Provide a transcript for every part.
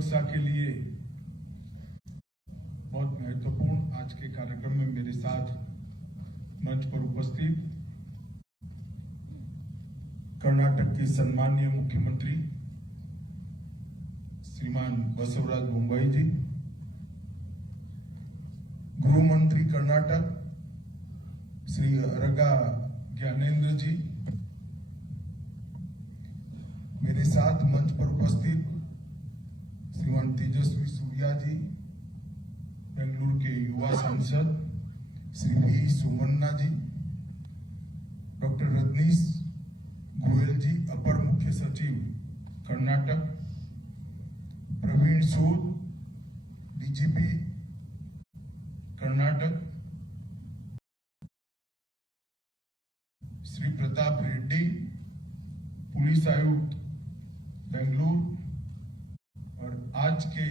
सुरक्षा के लिए बहुत महत्वपूर्ण आज के कार्यक्रम में मेरे साथ मंच पर उपस्थित कर्नाटक के सम्माननीय मुख्यमंत्री श्रीमान बसवराज बोम्मई जी, गृह मंत्री कर्नाटक श्री अरगा ज्ञानेंद्र जी, मेरे साथ मंच पर उपस्थित श्रीमान तेजस्वी सूर्या जी, बेंगलुरु के युवा सांसद श्री वी सोमन्ना जी, डॉक्टर रजनीश गोयल जी, अपर मुख्य सचिव कर्नाटक, प्रवीण सूद, डीजीपी कर्नाटक, श्री प्रताप रेड्डी, पुलिस आयुक्त बेंगलुरु, और आज के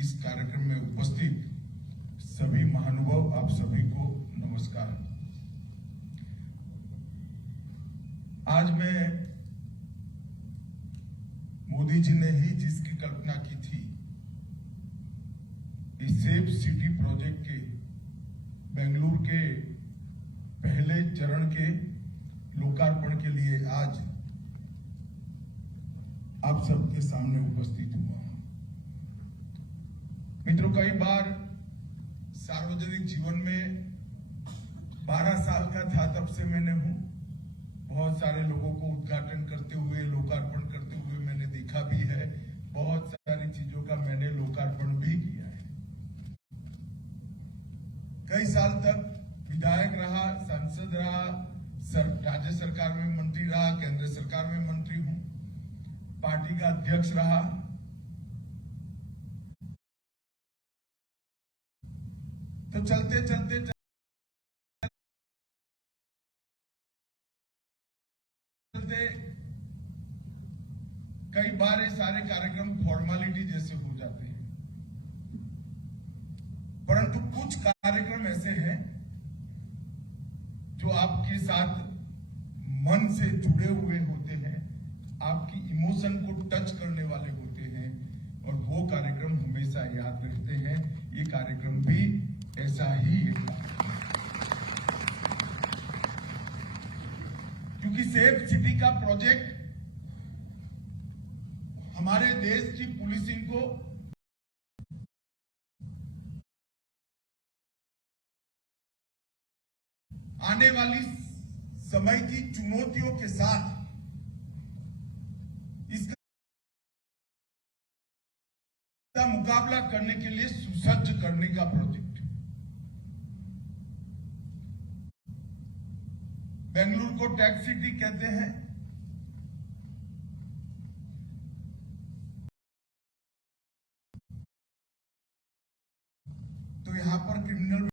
इस कार्यक्रम में उपस्थित सभी महानुभाव, आप सभी को नमस्कार। आज मैं मोदी जी ने ही जिसकी कल्पना की थी, इस सेफ सिटी प्रोजेक्ट के बेंगलुरु के पहले चरण के लोकार्पण के लिए आज आप सबके सामने उपस्थित हुआ हूं। मित्रों, कई बार सार्वजनिक जीवन में 12 साल का था तब से मैंने हूं, बहुत सारे लोगों को उद्घाटन करते हुए, लोकार्पण करते हुए मैंने देखा भी है, बहुत सारी चीजों का मैंने लोकार्पण भी किया है। कई साल तक विधायक रहा, सांसद रहा, राज्य सरकार में मंत्री रहा, केंद्र सरकार में मंत्री हूं, पार्टी का अध्यक्ष रहा। तो चलते चलते कई बार ये सारे कार्यक्रम फॉर्मेलिटी जैसे हो जाते हैं, परंतु कुछ कार्यक्रम ऐसे हैं जो आपके साथ मन से जुड़े हुए होते हैं, आपकी इमोशन को टच करने वाले होते हैं, और वो कार्यक्रम हमेशा याद रखते हैं। ये कार्यक्रम भी ऐसा ही एक क्योंकि सेफ सिटी का प्रोजेक्ट हमारे देश की पुलिसिंग को आने वाली समय की चुनौतियों के साथ इसका मुकाबला करने के लिए सुसज्ज करने का प्रोजेक्ट। बेंगलुरु को टेक सिटी कहते हैं, तो यहां पर क्रिमिनल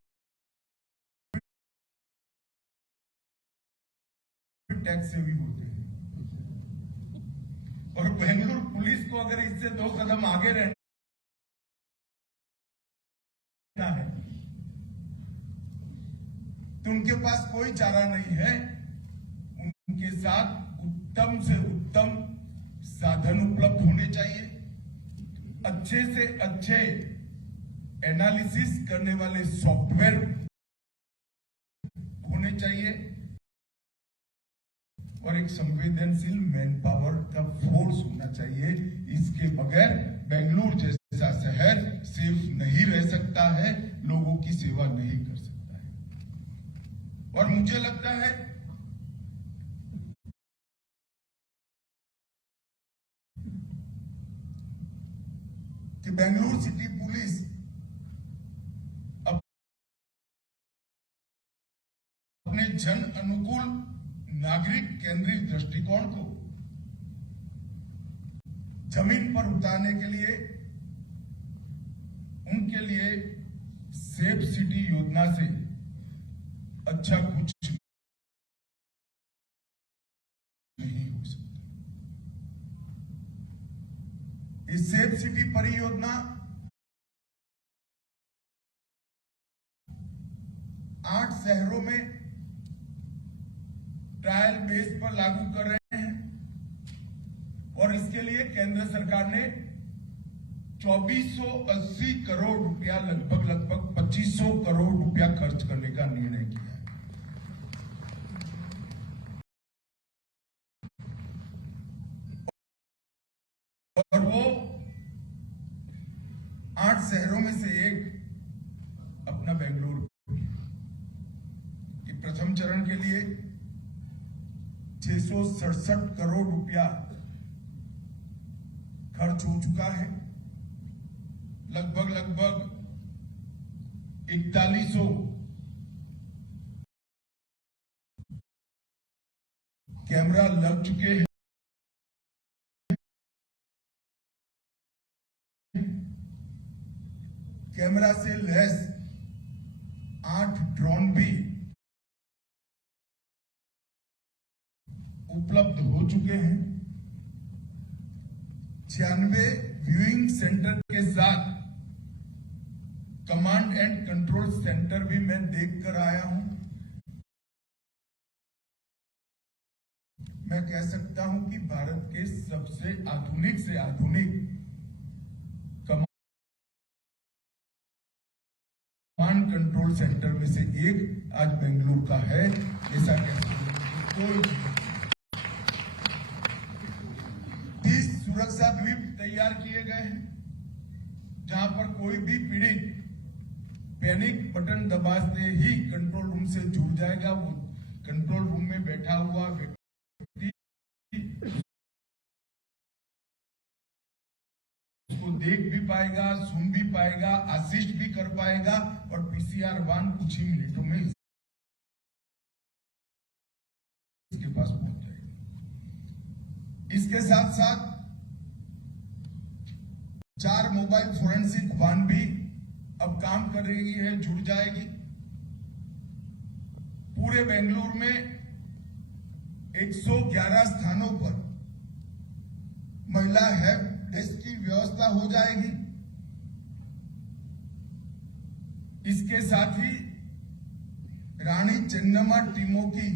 टैक्स से भी होते हैं, और बेंगलुरु पुलिस को अगर इससे 2 कदम आगे रहना है तो उनके पास कोई चारा नहीं है। उनके साथ उत्तम से उत्तम साधन उपलब्ध होने चाहिए, अच्छे से अच्छे एनालिसिस करने वाले सॉफ्टवेयर होने चाहिए, और एक संवेदनशील मैन पावर का फोर्स होना चाहिए। इसके बगैर बेंगलुरु जैसा शहर सेफ नहीं रह सकता है, लोगों की सेवा नहीं कर सकता है। और मुझे लगता है कि बेंगलुरु सिटी पुलिस अपने जन अनुकूल नागरिक केंद्रित दृष्टिकोण को जमीन पर उतारने के लिए, उनके लिए सेफ सिटी योजना से अच्छा कुछ नहीं हो सकता। इस सेफ सिटी परियोजना 8 शहरों में ट्रायल बेस पर लागू कर रहे हैं, और इसके लिए केंद्र सरकार ने 2480 करोड़ रुपया, लगभग 2500 करोड़ रुपया खर्च करने का निर्णय किया है। और वो 8 शहरों में से एक अपना बेंगलुरु, कि प्रथम चरण के लिए 667 करोड़ रुपया खर्च हो चुका है। लगभग 4100 कैमरा लग चुके हैं। कैमरा से लैस 8 ड्रोन भी उपलब्ध हो चुके हैं। 96 व्यूइंग सेंटर के साथ कमांड एंड कंट्रोल सेंटर भी मैं देख कर आया हूं। मैं कह सकता हूं कि भारत के सबसे आधुनिक से आधुनिक कमांड कंट्रोल सेंटर में से एक आज बेंगलुरु का है। ऐसा कोई 30 सुरक्षा द्वीप तैयार किए गए हैं, जहां पर कोई भी पीड़ित पैनिक बटन दबाते ही कंट्रोल रूम से जुड़ जाएगा। वो कंट्रोल रूम में बैठा हुआ व्यक्ति उसको देख भी पाएगा, सुन भी पाएगा, असिस्ट भी कर पाएगा और पीसीआर वाहन कुछ ही मिनटों में इसके पास पहुंच जाएगा। इसके साथ साथ 4 मोबाइल फोरेंसिक वाहन भी अब काम कर रही है, जुड़ जाएगी। पूरे बेंगलुरु में 111 स्थानों पर महिला हेल्प डेस्क की व्यवस्था हो जाएगी। इसके साथ ही रानी चेन्नम्मा टीमों की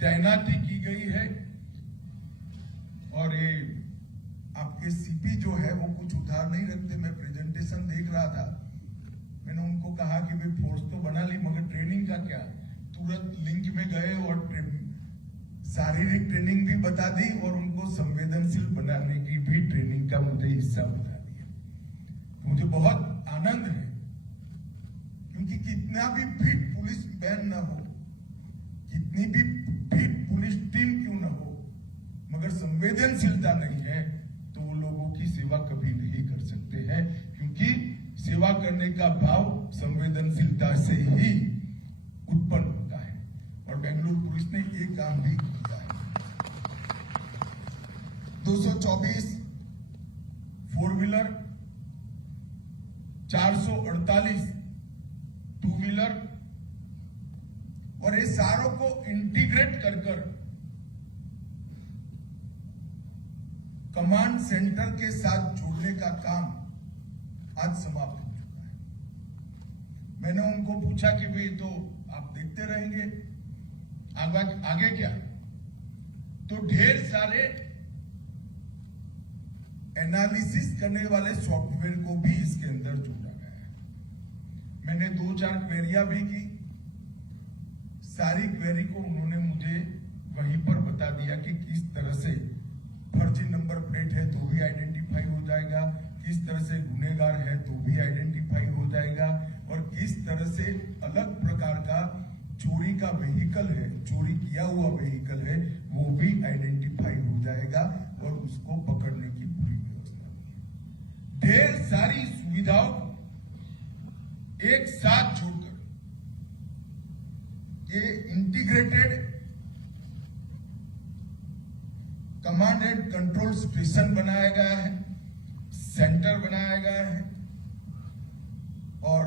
तैनाती की गई है। और ये आपके सीपी जो है वो कुछ उधार नहीं रखते। मैं प्रेजेंटेशन देख रहा था, मैंने उनको कहा कि भाई फोर्स तो बना ली, मगर ट्रेनिंग का क्या? तुरंत लिंक में गए और शारीरिक ट्रेनिंग भी बता दी और उनको संवेदनशील बनाने की भी ट्रेनिंग का मुझे हिस्सा बता दिया। तो मुझे बहुत आनंद है, क्योंकि कितना भी फिट पुलिस बैन न हो, कितनी भी फिट पुलिस टीम क्यों न हो, मगर संवेदनशीलता नहीं है तो वो लोगों की सेवा कभी नहीं कर सकते हैं। क्योंकि सेवा करने का भाव संवेदनशीलता से ही उत्पन्न होता है। और बेंगलुरु पुलिस ने एक काम भी किया है। 224 4 व्हीलर, 448 2 व्हीलर और ये सारों को इंटीग्रेट कर कमांड सेंटर के साथ जोड़ने का काम आज समाप्त हो चुका है। मैंने उनको पूछा कि भाई तो आप देखते रहेंगे, आगे क्या? तो ढेर सारे एनालिसिस करने वाले सॉफ्टवेयर को भी इसके अंदर जोड़ा गया है। मैंने 2-4 क्वेरियां भी की। सारी क्वेरी को उन्होंने मुझे वहीं पर बता दिया कि किस तरह से फर्जी नंबर प्लेट है तो भी आइडेंटिफाई हो जाएगा, किस तरह से गुनहगार है तो भी आइडेंटिफाई हो जाएगा, और किस तरह से अलग प्रकार का चोरी का व्हीकल है, चोरी किया हुआ व्हीकल है, वो भी आइडेंटिफाई हो जाएगा और उसको पकड़ने की पूरी व्यवस्था है। ढेर सारी सुविधाओं को एक साथ जोड़कर ये integrated command and control station बनाया गया है, सेंटर बनाया गया है। और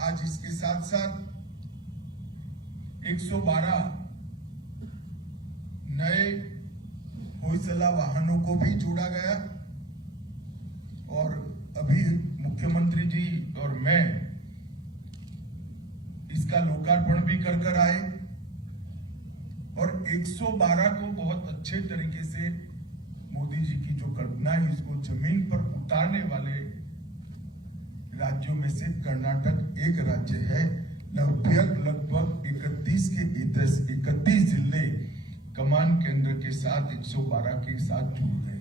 आज इसके साथ साथ 112 नए होइसला वाहनों को भी जोड़ा गया। और अभी मुख्यमंत्री जी और मैं इसका लोकार्पण भी कर आए और 112 को बहुत अच्छे तरीके से मोदी जी की जो कल्पना है इसको जमीन पर उतारने वाले राज्यों में से कर्नाटक एक राज्य है। लगभग 31 जिले कमान केंद्र के साथ 112 के साथ जुड़ गए।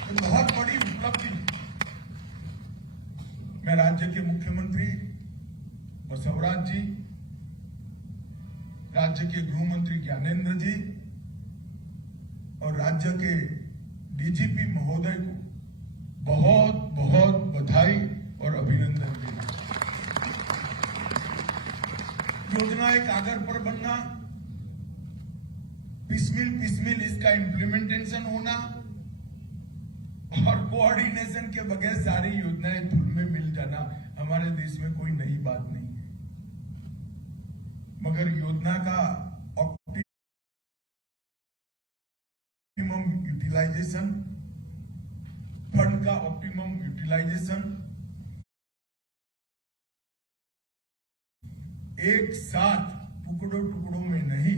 तो बहुत बड़ी उपलब्धि। मैं राज्य के मुख्यमंत्री बसवराज जी, राज्य के गृह मंत्री ज्ञानेंद्र जी और राज्य के डीजीपी महोदय को बहुत बहुत बधाई और अभिनंदन देना। योजना एक कागज पर बनना, पिसमिल इसका इम्प्लीमेंटेशन होना और कोऑर्डिनेशन के बगैर सारी योजनाएं धुल में मिल जाना हमारे देश में कोई नई बात नहीं है। मगर योजना का ऑप्टिमम यूटिलाइजेशन, फंड का ऑप्टिमम यूटिलाइजेशन एक साथ टुकड़ों में नहीं,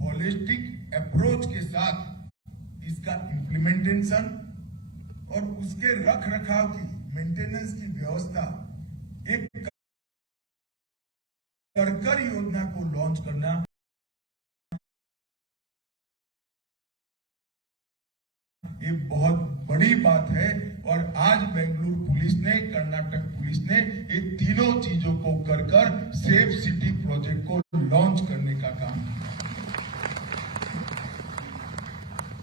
होलिस्टिक अप्रोच के साथ इसका इम्प्लीमेंटेशन और उसके रख रखाव की, मेंटेनेंस की व्यवस्था एक कर योजना को लॉन्च करना ये बहुत बड़ी बात है। और आज बेंगलुरु पुलिस ने, कर्नाटक पुलिस ने ये तीनों चीजों को कर सेफ सिटी प्रोजेक्ट को लॉन्च करने का काम किया।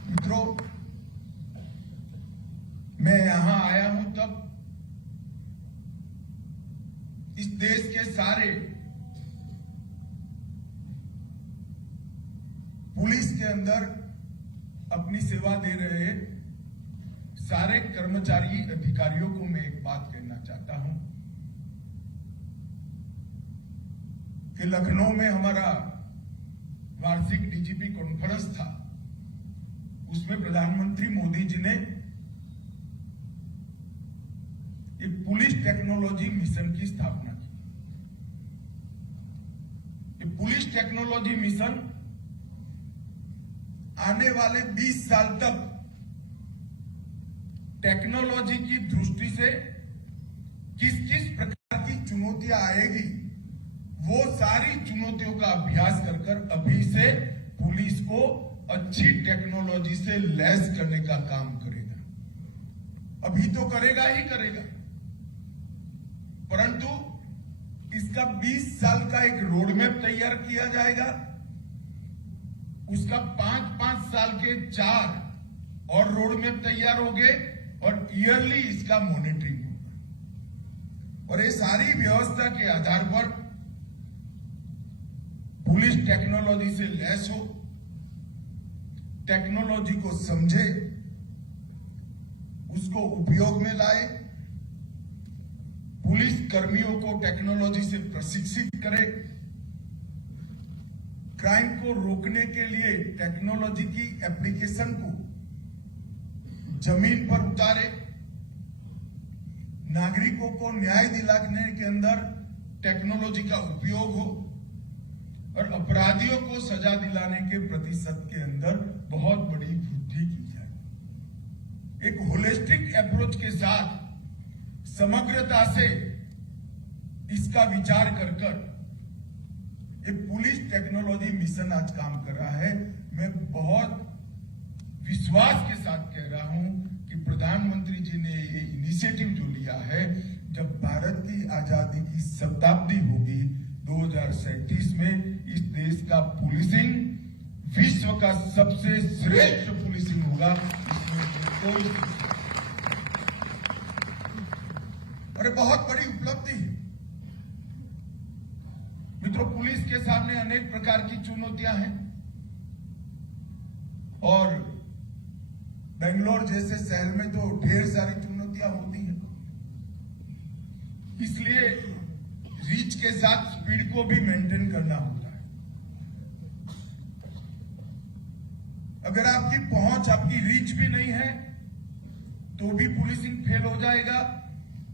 मित्रों, मैं यहां आया हूं तब इस देश के सारे पुलिस के अंदर अपनी सेवा दे रहे सारे कर्मचारी अधिकारियों को मैं एक बात कहना चाहता हूं कि लखनऊ में हमारा वार्षिक डीजीपी कॉन्फ्रेंस था। उसमें प्रधानमंत्री मोदी जी ने एक पुलिस टेक्नोलॉजी मिशन की स्थापना की। ये पुलिस टेक्नोलॉजी मिशन आने वाले 20 साल तक टेक्नोलॉजी की दृष्टि से किस किस प्रकार की चुनौतियां आएगी, वो सारी चुनौतियों का अभ्यास कर अभी से पुलिस को अच्छी टेक्नोलॉजी से लैस करने का काम करेगा। अभी तो करेगा ही करेगा, परंतु इसका 20 साल का एक रोड मैप तैयार किया जाएगा। उसका 5-5 साल के 4 और रोड मैप तैयार हो गए और ईयरली इसका मॉनिटरिंग होगा। और ये सारी व्यवस्था के आधार पर पुलिस टेक्नोलॉजी से लैस हो, टेक्नोलॉजी को समझे, उसको उपयोग में लाए, पुलिस कर्मियों को टेक्नोलॉजी से प्रशिक्षित करे, क्राइम को रोकने के लिए टेक्नोलॉजी की एप्लीकेशन को जमीन पर उतारे, नागरिकों को न्याय दिलाने के अंदर टेक्नोलॉजी का उपयोग हो और अपराधियों को सजा दिलाने के प्रतिशत के अंदर बहुत बड़ी वृद्धि की जाए। एक होलिस्टिक अप्रोच के साथ समग्रता से इसका विचार कर ये पुलिस टेक्नोलॉजी मिशन आज काम कर रहा है। मैं बहुत विश्वास के साथ कह रहा हूं कि प्रधानमंत्री जी ने ये इनिशिएटिव जो लिया है, जब भारत की आजादी की शताब्दी होगी 2037 में, इस देश का पुलिसिंग विश्व का सबसे श्रेष्ठ पुलिसिंग होगा। इसमें कोई और बहुत बड़ी उपलब्धि है। मित्रों, पुलिस के सामने अनेक प्रकार की चुनौतियां हैं और बेंगलोर जैसे शहर में तो ढेर सारी चुनौतियां होती हैं। इसलिए रीच के साथ स्पीड को भी मेंटेन करना होता है। अगर आपकी पहुंच, आपकी रीच भी नहीं है तो भी पुलिसिंग फेल हो जाएगा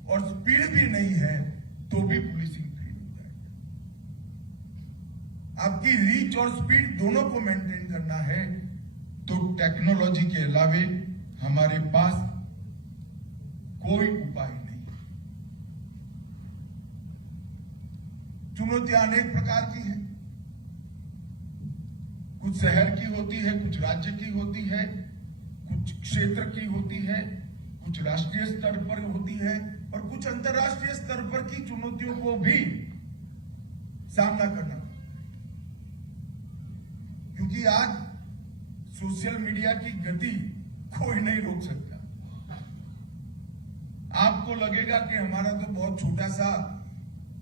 और स्पीड भी नहीं है तो भी पुलिसिंग फेल हो जाएगा। आपकी रीच और स्पीड दोनों को मेंटेन करना है तो टेक्नोलॉजी के अलावे हमारे पास कोई उपाय नहीं। चुनौतियां अनेक प्रकार की हैं। कुछ शहर की होती है, कुछ राज्य की होती है, कुछ क्षेत्र की होती है, कुछ राष्ट्रीय स्तर पर होती है और कुछ अंतर्राष्ट्रीय स्तर पर की चुनौतियों को भी सामना करना। क्योंकि आज सोशल मीडिया की गति कोई नहीं रोक सकता। आपको लगेगा कि हमारा तो बहुत छोटा सा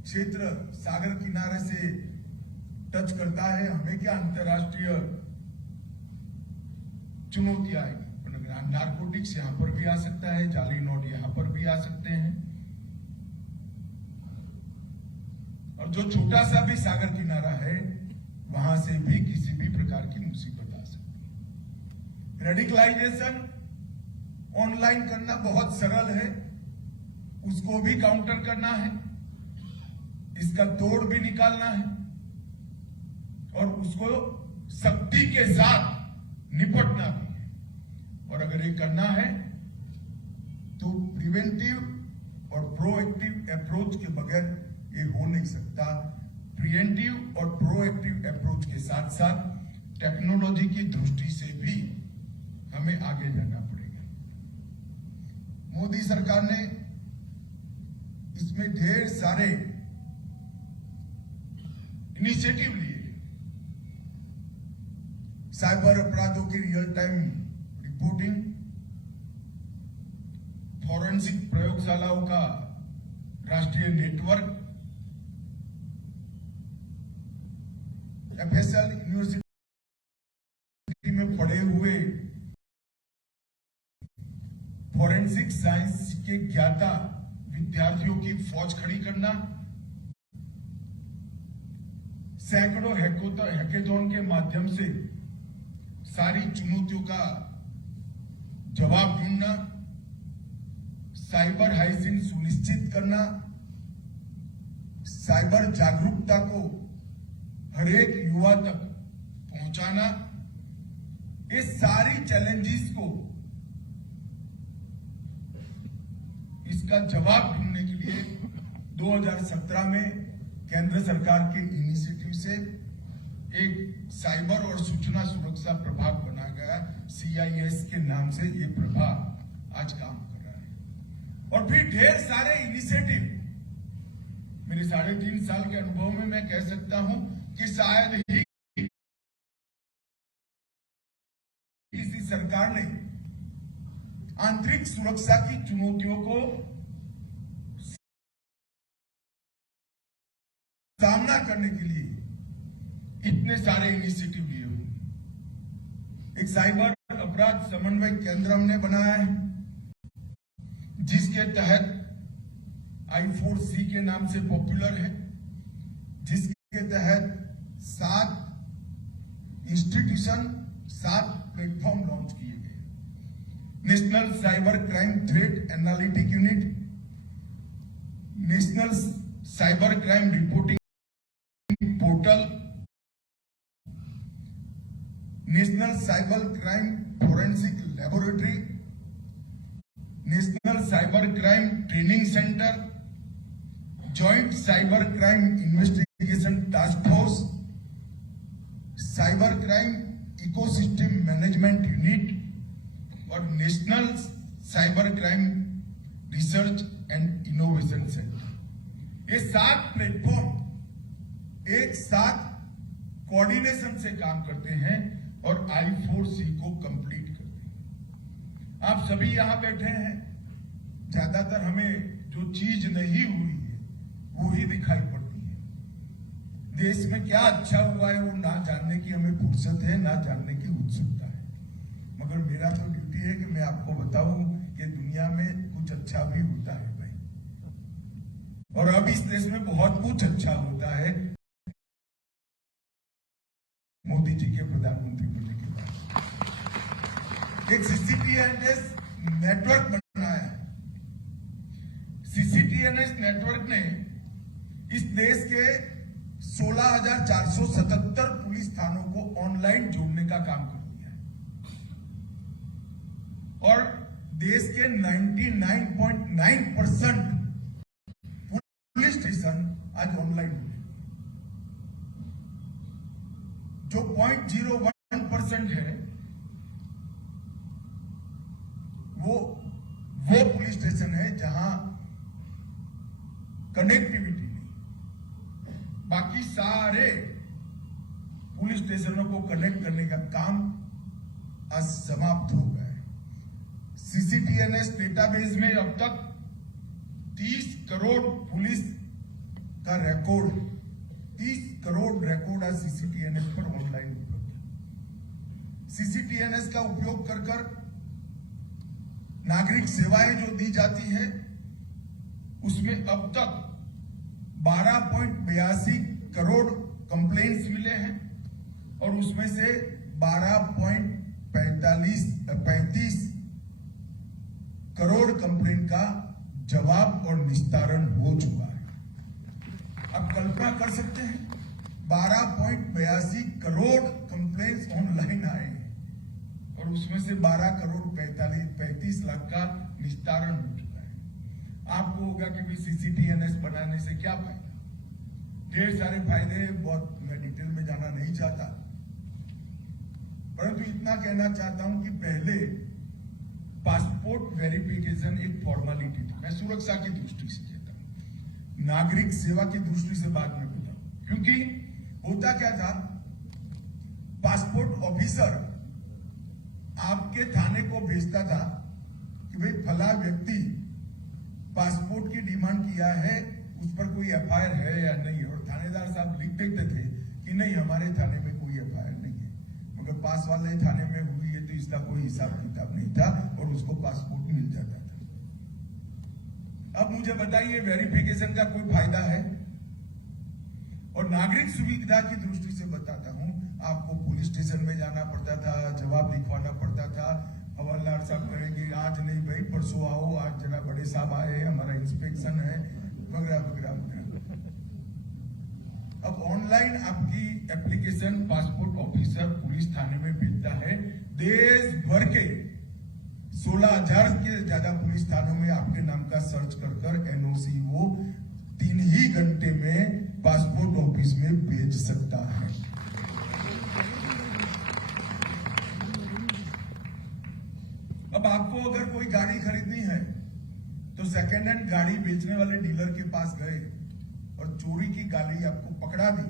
क्षेत्र सागर किनारे से टच करता है, हमें क्या अंतर्राष्ट्रीय चुनौतियां आएगी। नारकोटिक्स यहां पर भी आ सकता है, जाली नोट यहां पर भी आ सकते हैं, और जो छोटा सा भी सागर किनारा है वहां से भी किसी भी प्रकार की मुसीबत आ सकती है। रेडिकलाइजेशन ऑनलाइन करना बहुत सरल है, उसको भी काउंटर करना है, इसका तोड़ भी निकालना है और उसको सख्ती के साथ निपटना भी है। और अगर ये करना है तो प्रिवेंटिव और प्रोएक्टिव अप्रोच के बगैर ये हो नहीं सकता। प्रिवेंटिव और प्रोएक्टिव अप्रोच के साथ साथ टेक्नोलॉजी की दृष्टि से भी हमें आगे जाना पड़ेगा। मोदी सरकार ने इसमें ढेर सारे इनिशिएटिव लिए। साइबर अपराधों की रियल टाइम रिपोर्टिंग, फॉरेंसिक प्रयोगशालाओं का राष्ट्रीय नेटवर्क, एफएसएल यूनिवर्सिटी में पढ़े हुए फॉरेंसिक साइंस के ज्ञाता विद्यार्थियों की फौज खड़ी करना, सैकड़ों हैकेथॉन के माध्यम से सारी चुनौतियों का जवाब ढूंढना, साइबर हाइजीन सुनिश्चित करना, साइबर जागरूकता को हरेक युवा तक पहुंचाना, ये सारी चैलेंजेस को इसका जवाब ढूंढने के लिए 2017 में केंद्र सरकार के इनिशिएटिव से एक साइबर और सूचना सुरक्षा प्रभाग बना गया। CIS के नाम से ये प्रभाग आज काम कर रहा है। और फिर ढेर सारे इनिशिएटिव, मेरे 3.5 साल के अनुभव में मैं कह सकता हूं कि शायद ही किसी सरकार ने आंतरिक सुरक्षा की चुनौतियों को सामना करने के लिए इतने सारे इनिशिएटिव लिए हुए। एक साइबर अपराध समन्वय केंद्र हमने बनाया है, जिसके तहत I4C के नाम से पॉपुलर है, जिसके तहत 7 इंस्टीट्यूशन, 7 प्लेटफॉर्म लॉन्च किए गए। National cyber crime threat analytic unit, national cyber crime reporting portal, national cyber crime forensic laboratory, national cyber crime training centre, joint cyber crime investigation task force, cyber crime ecosystem management unit और national cyber crime research and innovation centre. ये 7 platform एक साथ coordination से काम करते हैं और I4C को कंप्लीट करते हैं। आप सभी यहां बैठे हैं, ज्यादातर हमें जो चीज नहीं हुई है वो ही दिखाई पड़ती है। देश में क्या अच्छा हुआ है वो ना जानने की हमें फुर्सत है, ना जानने की उत्सुकता है। मगर मेरा तो ड्यूटी है कि मैं आपको बताऊं कि दुनिया में कुछ अच्छा भी होता है भाई, और अब इस देश में बहुत कुछ अच्छा होता है मोदी जी के प्रधानमंत्री बनने के बाद। एक CCTNS नेटवर्क बनाया है। CCTNS नेटवर्क ने इस देश के 16,477 पुलिस थानों को ऑनलाइन जोड़ने का काम कर दिया है। और देश के 99.9% पुलिस स्टेशन आज ऑनलाइन हो गए। जो 0.01% है वो पुलिस स्टेशन है जहां कनेक्टिविटी नहीं। बाकी सारे पुलिस स्टेशनों को कनेक्ट करने का काम आज समाप्त हो गया है। सीसीटीएनएस डेटाबेस में अब तक 30 करोड़ पुलिस का रिकॉर्ड 30 करोड़ रिकॉर्ड आज सीसीटीएनएस पर ऑनलाइन उपलब्ध है। सीसीटीएनएस का उपयोग कर नागरिक सेवाएं जो दी जाती है उसमें अब तक 12.82 करोड़ कंप्लेंट्स मिले हैं और उसमें से 12.35 करोड़ कंप्लेंट का जवाब और निस्तारण हो चुका है। अब कल्पना कर सकते हैं 12.82 करोड़ कंप्लेंट्स ऑनलाइन आए हैं और उसमें से 12 करोड़ 35 लाख का निस्तारण हो चुका है। आपको होगा कि भी सीसीटीएनएस बनाने से क्या फायदा? ढेर सारे फायदे, बहुत मैं डिटेल में जाना नहीं चाहता, परंतु इतना कहना चाहता हूं कि पहले पासपोर्ट वेरिफिकेशन एक फॉर्मेलिटी थी। मैं सुरक्षा की दृष्टि से कहता हूं, नागरिक सेवा की दृष्टि से बाद में बताऊं, क्योंकि होता क्या था, पासपोर्ट ऑफिसर आपके थाने को भेजता था कि भाई फला व्यक्ति पासपोर्ट की डिमांड किया है, उस पर कोई एफआईआर है या नहीं, और थानेदार साहब लिख देते थे कि नहीं हमारे थाने में कोई एफआईआर नहीं है, मगर पास वाले थाने में हुई है तो इसका कोई हिसाब किताब नहीं था और उसको पासपोर्ट मिल जाता था। अब मुझे बताइए वेरिफिकेशन का कोई फायदा है? और नागरिक सुविधा की दृष्टि से बताता हूं, आपको पुलिस स्टेशन में जाना पड़ता था, जवाब लिखवाना पड़ता था, हवलदार साहब कहेंगे आज नहीं भाई परसों आओ, आज जरा बड़े साहब आए, हमारा इंस्पेक्शन है, वगैरह वगैरह वगैरह। अब ऑनलाइन आपकी एप्लीकेशन पासपोर्ट ऑफिसर पुलिस थाने में भेजता है। देश भर के 16,000 के ज्यादा पुलिस थानों में आपके नाम का सर्च कर एनओसी वो 3 ही घंटे में पासपोर्ट ऑफिस में भेज सकता है। अब आपको अगर कोई गाड़ी खरीदनी है तो सेकेंड हैंड गाड़ी बेचने वाले डीलर के पास गए और चोरी की गाड़ी आपको पकड़ा दी,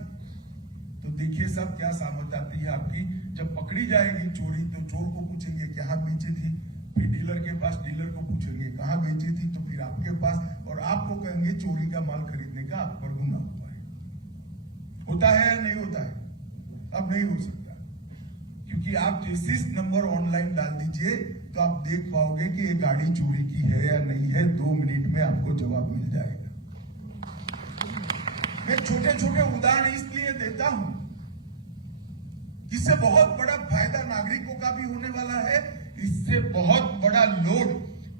तो देखिए सब क्या सामत आती है आपकी। जब पकड़ी जाएगी चोरी तो चोर को पूछेंगे कहां बेची थी, फिर डीलर के पास, डीलर को पूछेंगे कहां बेची थी, तो फिर आपके पास, और आपको कहेंगे चोरी का माल खरीदने का आप पर गुनाह हुआ है। होता है या नहीं होता है? अब नहीं हो सकता, क्योंकि आप चेसिस नंबर ऑनलाइन डाल दीजिए तो आप देख पाओगे कि ये गाड़ी चोरी की है या नहीं है। 2 मिनट में आपको जवाब मिल जाएगा। मैं छोटे छोटे उदाहरण इसलिए देता हूं, इससे बहुत बड़ा फायदा नागरिकों का भी होने वाला है, इससे बहुत बड़ा लोड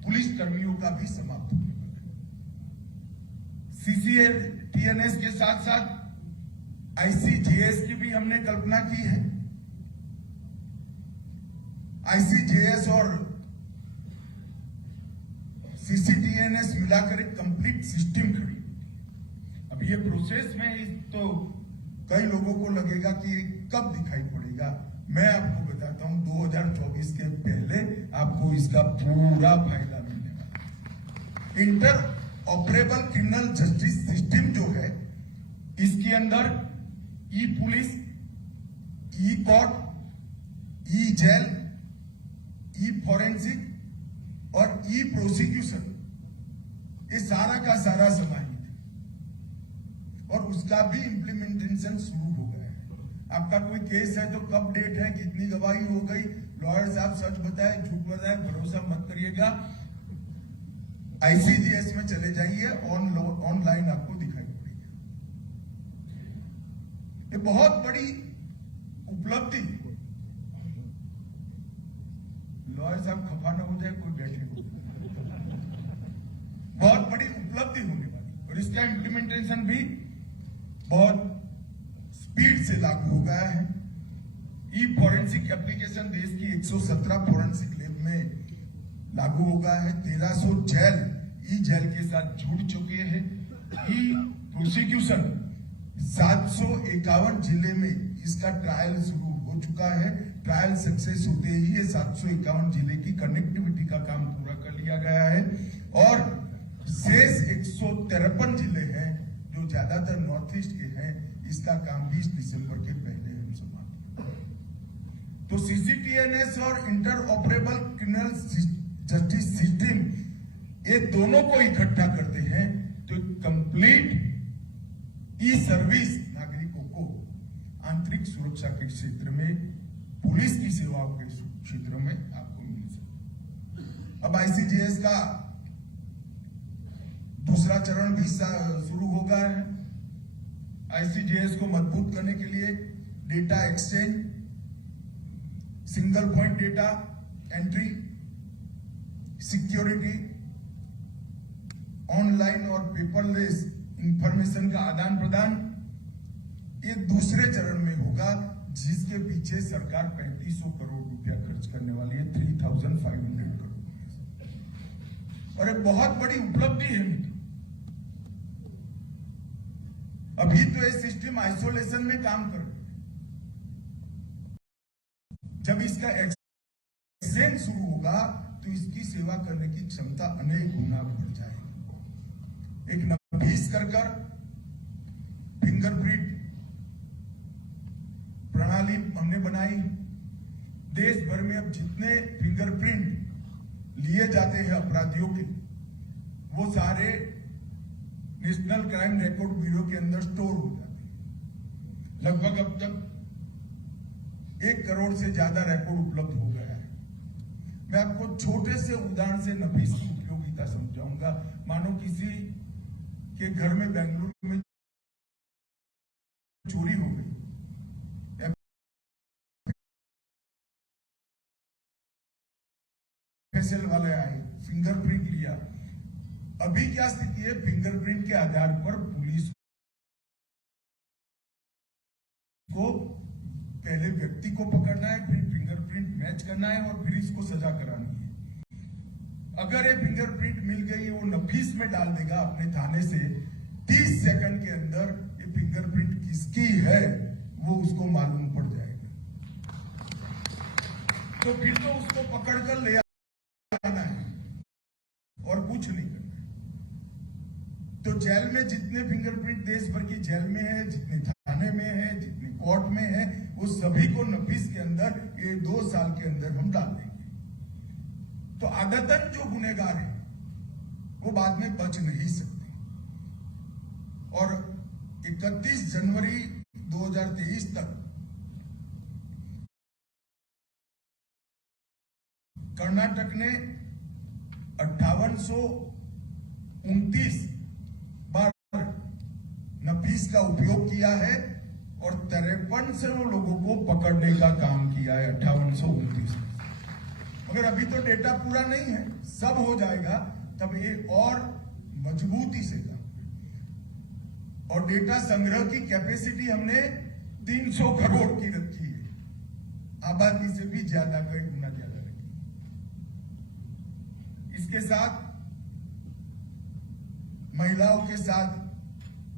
पुलिस कर्मियों का भी समाप्त होने वाला है। सीसीटीएनएस के साथ साथ आईसीजेएस की भी हमने कल्पना की है। आईसीजेएस और सीसीटीएनएस मिलाकर एक कंप्लीट सिस्टम खड़ी होती है। अब ये प्रोसेस में तो कई लोगों को लगेगा कि कब दिखाई पड़ेगा। मैं आपको बताता हूं 2024 के पहले आपको इसका पूरा फायदा मिलने वाला है। Inter operable criminal justice system जो है, इसके अंदर ई पुलिस, ई कोर्ट, ई जेल, ई फॉरेंसिक और ई प्रोसिक्यूशन, ये सारा का सारा समाहित है और उसका भी इंप्लीमेंटेशन शुरू हो गया है। आपका कोई केस है तो कब डेट है, कितनी गवाही हो गई, लॉयर साहब सच बताए झूठ बताए भरोसा मत करिएगा, आईसीजीएस में चले जाइए, ऑनलाइन आपको दिखाई पड़ेगा। ये बहुत बड़ी उपलब्धि, लॉयर साहब खफा न हो जाए, कोई बैठे हो, बहुत बड़ी उपलब्धि होने वाली, और इसका इंप्लीमेंटेशन भी बहुत स्पीड से लागू हो गया है। ई फॉरेंसिक एप्लीकेशन देश की 117 फॉरेंसिक लैब में लागू हो गया है। 1300 जेल ई जेल के साथ जुड़ चुके हैं। ई प्रोसिक्यूशन 751 जिले में इसका ट्रायल शुरू हो चुका है। ट्रायल सक्सेस होते ही ये 751 जिले की कनेक्टिविटी का काम पूरा कर लिया गया है और शेष 153 जिले हैं जो ज्यादातर नॉर्थ ईस्ट के हैं, इसका काम 20 दिसंबर के पहले हम समाप्त। तो सीसीटीएनएस और inter operable criminal justice system, ये दोनों को इकट्ठा करते हैं तो कंप्लीट ई सर्विस नागरिकों को आंतरिक सुरक्षा के क्षेत्र में, पुलिस की सेवाओं के क्षेत्र में आपको मिल सके। अब आईसीजेएस का दूसरा चरण भी शुरू हो गया है। आईसीजेएस को मजबूत करने के लिए data exchange, single point data entry, security, online और पेपरलेस इंफॉर्मेशन का आदान प्रदान, ये दूसरे चरण में होगा, जिसके पीछे सरकार 3500 करोड़ रुपया खर्च करने वाली है, 3500 करोड़। और एक बहुत बड़ी उपलब्धि है मित्र। अभी तो ये सिस्टम आइसोलेशन में काम कर रहा है, जब इसका एक्सचेंज शुरू होगा तो इसकी सेवा करने की क्षमता अनेक गुना बढ़ जाएगी। एक नफीस कर फिंगरप्रिंट प्रणाली हमने बनाई। देश भर में अब जितने फिंगरप्रिंट लिए जाते हैं अपराधियों के, वो सारे नेशनल क्राइम रिकॉर्ड ब्यूरो के अंदर स्टोर हो जाते हैं। लगभग अब तक 1 करोड़ से ज्यादा रिकॉर्ड उपलब्ध हो गया है। मैं आपको छोटे से उदाहरण से नफीस की उपयोगिता समझाऊंगा। मानो किसी के घर में बेंगलुरु में चोरी हो गई, एफएसएल वाले आए, फिंगरप्रिंट लिया। अभी क्या स्थिति है, फिंगरप्रिंट के आधार पर पुलिस को पहले व्यक्ति को पकड़ना है, फिर फिंगरप्रिंट मैच करना है और फिर इसको सजा करानी है। अगर ये फिंगरप्रिंट मिल गई, वो नफीस में डाल देगा अपने थाने से, 30 सेकंड के अंदर ये फिंगरप्रिंट किसकी है वो उसको मालूम पड़ जाएगा। तो फिर तो उसको पकड़कर ले आना है और कुछ नहीं करना है। तो जेल में जितने फिंगरप्रिंट देश भर की जेल में है, जितने थाने में है, जितने कोर्ट में है, वो सभी को नफीस के अंदर ये 2 साल के अंदर हम डाल देंगे। तो आदतन जो गुनहगार है वो बाद में बच नहीं सकते। और 31 जनवरी 2023 तक कर्नाटक ने 5829 बार नफीस का उपयोग किया है और 5300 लोगों को पकड़ने का काम किया है। 5829। मगर अभी तो डेटा पूरा नहीं है, सब हो जाएगा तब ये और मजबूती से काम। और डेटा संग्रह की कैपेसिटी हमने 300 करोड़ की रखी है, आबादी से भी ज्यादा, कई गुना ज्यादा रखी। इसके साथ महिलाओं के साथ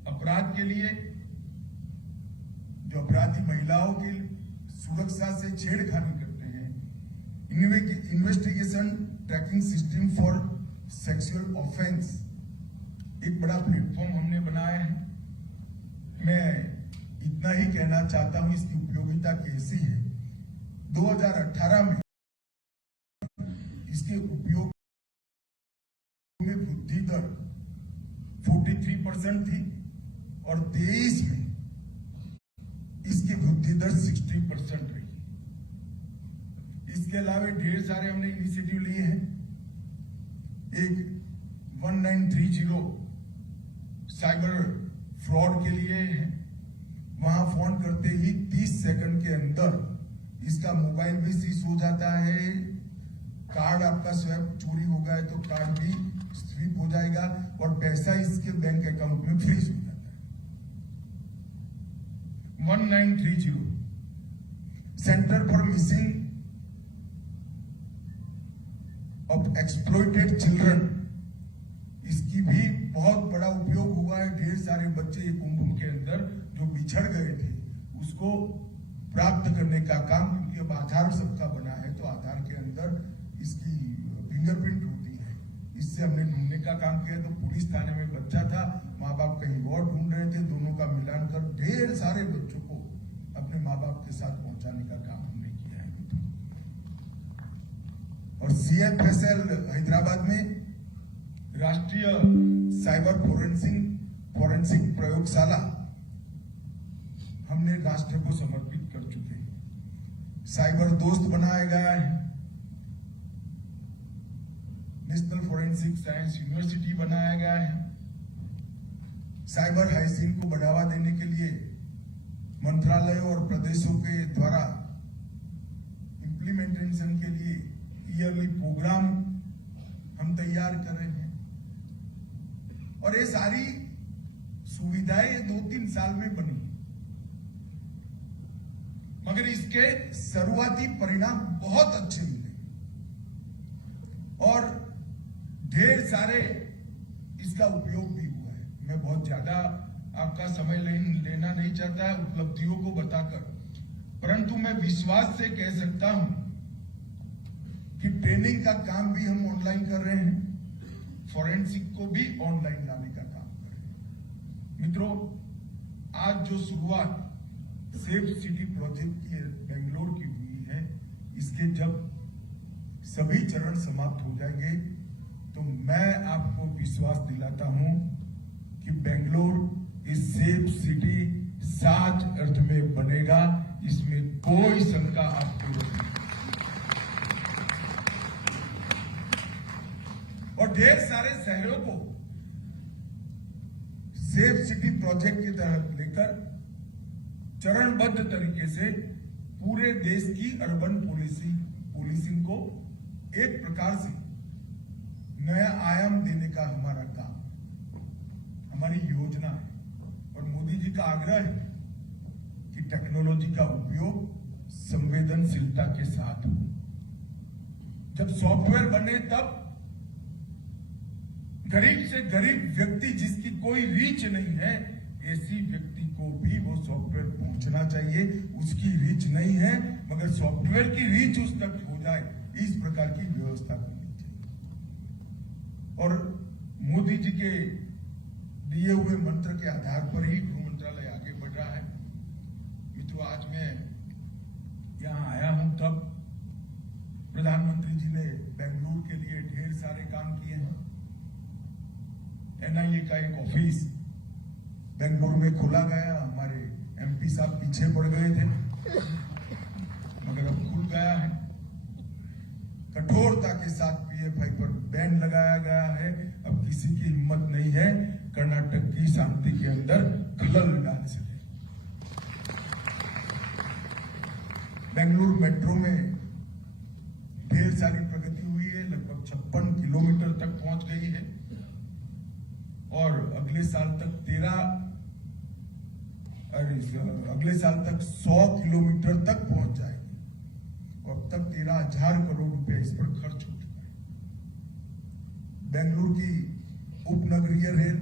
अपराध के लिए, जो अपराधी महिलाओं की सुरक्षा से छेड़खानी करते हैं, investigation tracking system for sexual offence, एक बड़ा प्लेटफॉर्म हमने बनाया है। मैं इतना ही कहना चाहता हूं, इसकी उपयोगिता कैसी है। 2018 में इसके उपयोग में वृद्धि दर 43% थी और 23 में इसकी वृद्धि दर 60% रही। इसके अलावा ढेर सारे हमने इनिशिएटिव लिए हैं। एक 1930 साइबर फ्रॉड के लिए है, वहां फोन करते ही 30 सेकंड के अंदर इसका मोबाइल भी सीज हो जाता है, कार्ड आपका स्वैप चोरी हो गया है तो कार्ड भी स्वीप हो जाएगा और पैसा इसके बैंक अकाउंट में फ्रीज हो जाता है। 1930 centre for missing of exploited children, इसकी भी बहुत बड़ा उपयोग हुआ है। ढेर सारे बच्चे कुंभ के अंदर जो बिछड़ गए थे उसको प्राप्त करने का काम, क्योंकि अब आधार सबका बना है तो आधार के अंदर इसकी फिंगरप्रिंट होती है, इससे हमने ढूंढने का काम किया। तो पुलिस थाने में बच्चा था, माँ बाप कहीं और ढूंढ रहे थे, दोनों का मिलान कर ढेर सारे बच्चों को अपने माँ बाप के साथ पहुंचाने का काम हमने किया है। और CFSL हैदराबाद में राष्ट्रीय साइबर फोरेंसिक प्रयोगशाला हमने राष्ट्र को समर्पित कर चुके हैं। साइबर दोस्त बनाया गया है, नेशनल फोरेंसिक साइंस यूनिवर्सिटी बनाया गया है। साइबर हाइजीन को बढ़ावा देने के लिए मंत्रालय और प्रदेशों के द्वारा इंप्लीमेंटेशन के लिए ईयरली प्रोग्राम हम तैयार कर रहे हैं। और ये सारी सुविधाएं 2-3 साल में बनी, मगर इसके शुरुआती परिणाम बहुत अच्छे मिले और ढेर सारे इसका उपयोग भी हुआ है। मैं बहुत ज्यादा आपका समय लेना नहीं चाहता उपलब्धियों को बताकर, परंतु मैं विश्वास से कह सकता हूं कि ट्रेनिंग का काम भी हम ऑनलाइन कर रहे हैं, फोरेंसिक को भी ऑनलाइन लाने का काम कर रहे हैं। मित्रों, आज जो शुरुआत सेफ सिटी प्रोजेक्ट की बेंगलोर की हुई है, इसके जब सभी चरण समाप्त हो जाएंगे तो मैं आपको विश्वास दिलाता हूं कि बेंगलोर इस सेफ सिटी सच अर्थ में बनेगा, इसमें कोई शंका आपको नहीं। और ढेर सारे शहरों को सेफ सिटी प्रोजेक्ट के तहत लेकर चरणबद्ध तरीके से पूरे देश की अर्बन पुलिसिंग को एक प्रकार से नया आयाम देने का हमारा काम, हमारी योजना है। और मोदी जी का आग्रह है कि टेक्नोलॉजी का उपयोग संवेदनशीलता के साथ हो। जब सॉफ्टवेयर बने तब गरीब से गरीब व्यक्ति जिसकी कोई रीच नहीं है, ऐसी व्यक्ति को भी वो सॉफ्टवेयर पहुंचना चाहिए। उसकी रीच नहीं है मगर सॉफ्टवेयर की रीच उस तक हो जाए, इस प्रकार की व्यवस्था करनी चाहिए। और मोदी जी के दिए हुए मंत्र के आधार पर ही गृह मंत्रालय आगे बढ़ रहा है। मित्रों, आज मैं यहां आया हूं तब प्रधानमंत्री जी ने बेंगलुरु के लिए ढेर सारे काम किए हैं। NIA का एक ऑफिस बेंगलुरु में खोला गया, हमारे MP साहब पीछे पड़ गए थे मगर अब खुल गया है। कठोरता के साथ PFI पर बैन लगाया गया है। अब किसी की हिम्मत नहीं है कर्नाटक की शांति के अंदर खलल डाल सके। बेंगलुरु मेट्रो में ढेर सारी प्रगति हुई है, लगभग 56 किलोमीटर तक पहुंच गई है और अगले साल तक 100 किलोमीटर तक पहुंच जाएगी। और अब तक 13,000 करोड़ रुपया इस पर खर्च हो चुका है। बेंगलुरु की उपनगरीय रेल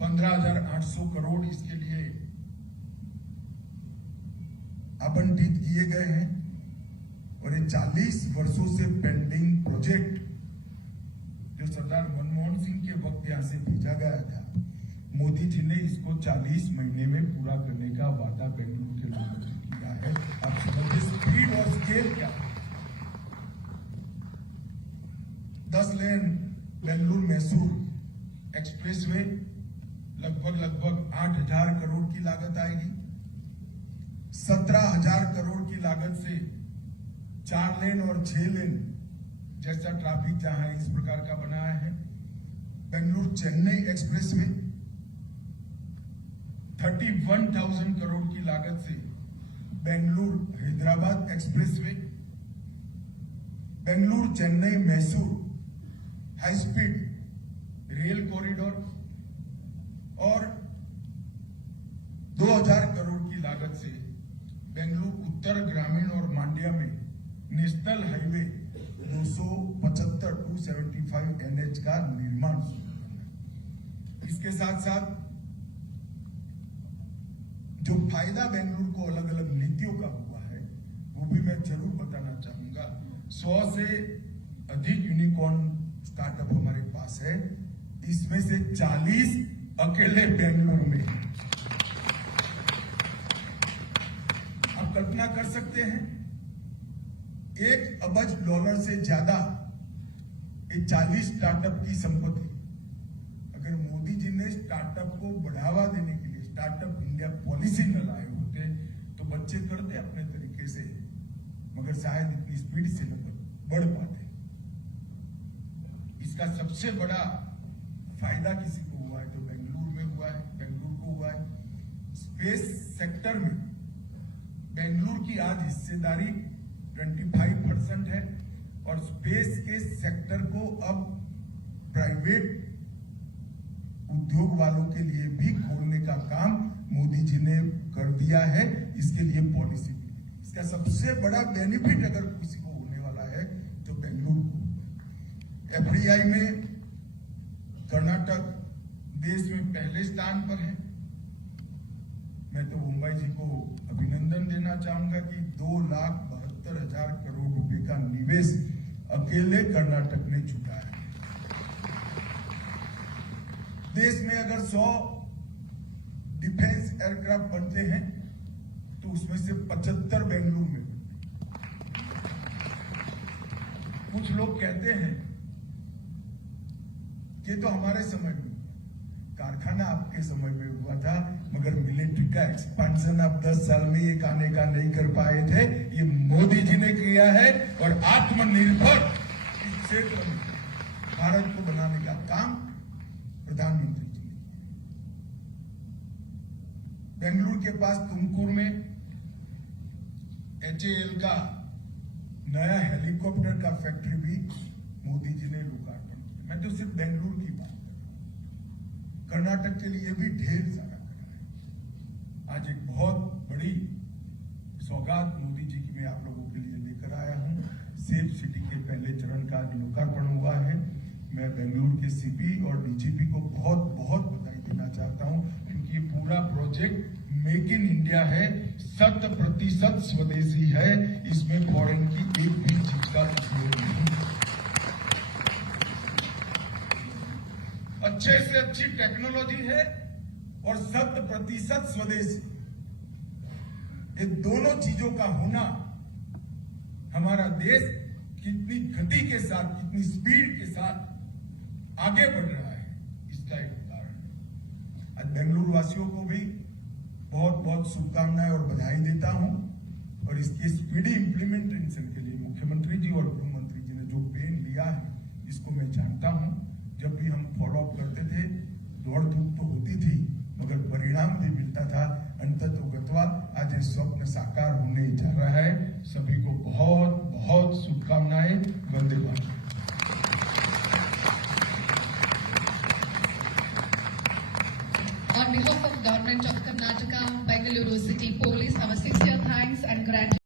15,800 करोड़ इसके लिए आवंटित किए गए हैं। और ये 40 वर्षों से पेंडिंग प्रोजेक्ट जो सरदार मनमोहन सिंह के वक्त यहां से भेजा गया था, मोदी जी ने इसको 40 महीने में पूरा करने का वादा बेंगलुरु के लोगों से किया है। आप समझिए स्पीड और स्केल क्या है। 10 लेन बेंगलुरु मैसूर एक्सप्रेसवे लगभग 8,000 करोड़ की लागत आएगी। 17,000 करोड़ की लागत से 4 लेन और 6 लेन जैसा ट्रैफिक जहां इस प्रकार का बनाया है। बेंगलुरु चेन्नई एक्सप्रेसवे 31,000 करोड़ की लागत से Bengaluru Hyderabad expressway, Bengaluru Chennai Mysore high speed rail corridor और 2,000 करोड़ की लागत से बेंगलुरु उत्तर ग्रामीण और मांड्या में नेशनल हाईवे 275 NH का निर्माण शुरू करना है। इसके साथ साथ जो फायदा बेंगलुरु को अलग अलग नीतियों का हुआ है वो भी मैं जरूर बताना चाहूंगा। 100 से अधिक यूनिकॉर्न स्टार्टअप हमारे पास है, इसमें से 40 अकेले बेंगलुरु में। आप कल्पना कर सकते हैं $1 अरब से ज्यादा 40 स्टार्टअप की संपत्ति। अगर मोदी जी ने स्टार्टअप को बढ़ावा देने के लिए स्टार्टअप इंडिया पॉलिसी न लाए होते तो बच्चे करते अपने तरीके से, मगर शायद इतनी स्पीड से न बढ़ पाते। इसका सबसे बड़ा फायदा किसी को हुआ है तो बेंगलुरु में हुआ है, बेंगलुरु को हुआ है। स्पेस सेक्टर में बेंगलुरु की आज हिस्सेदारी 25% है और स्पेस के सेक्टर को अब प्राइवेट उद्योग वालों के लिए भी खोलने का काम मोदी जी ने कर दिया है। इसके लिए पॉलिसी भी, इसका सबसे बड़ा बेनिफिट अगर किसी को होने वाला है तो बेंगलुरु को। FDI में कर्नाटक देश में पहले स्थान पर है। मैं तो मुंबई जी को अभिनंदन देना चाहूंगा कि 2,72,000 करोड़ रुपए का निवेश अकेले कर्नाटक ने चुका है। देश में अगर 100 डिफेंस एयरक्राफ्ट बनते हैं तो उसमें से 75 बेंगलुरु में बनते हैं। कुछ लोग कहते हैं कि तो हमारे समय में कारखाना आपके समय में हुआ था, मगर मिलिट्री का एक्सपेंशन आप 10 साल में एक आने का नहीं कर पाए थे। ये मोदी जी ने किया है और आत्मनिर्भर इस क्षेत्र में भारत को बनाने का काम प्रधानमंत्री जी ने। बेंगलुरु के पास तुमकुर में HAL का नया हेलीकॉप्टर का फैक्ट्री भी मोदी जी ने लोकार्पण किया। मैं तो सिर्फ बेंगलुरु की बात कर रहा हूं, कर्नाटक के लिए भी ढेर सारा करा है। आज एक बहुत बड़ी सौगात मोदी जी की मैं आप लोगों के लिए लेकर आया हूं। सेफ सिटी के पहले चरण का लोकार्पण हुआ है। मैं बेंगलुरु के CP और DGP को बहुत बहुत बधाई देना चाहता हूं, क्योंकि ये पूरा प्रोजेक्ट मेक इन इंडिया है, 100% स्वदेशी है। इसमें फॉरेन की एक भी चीज का उपयोग नहीं। अच्छे से अच्छी टेक्नोलॉजी है और 100% स्वदेशी। ये दोनों चीजों का होना हमारा देश कितनी गति के साथ, कितनी स्पीड के साथ आगे बढ़ रहा है, इसका एक उदाहरण है। आज बेंगलुरु वासियों को भी बहुत बहुत शुभकामनाएं और बधाई देता हूं। और इसके स्पीडी इंप्लीमेंटेशन के लिए मुख्यमंत्री जी और गृह मंत्री जी ने जो पेन लिया है, इसको मैं जानता हूं। जब भी हम फॉलो अप करते थे, दौड़ धूप तो होती थी, मगर परिणाम भी मिलता था। अंततोगत्वा आज ये स्वप्न साकार होने जा रहा है। सभी को बहुत बहुत शुभकामनाएं। Vande Mataram. On behalf of Government of Karnataka,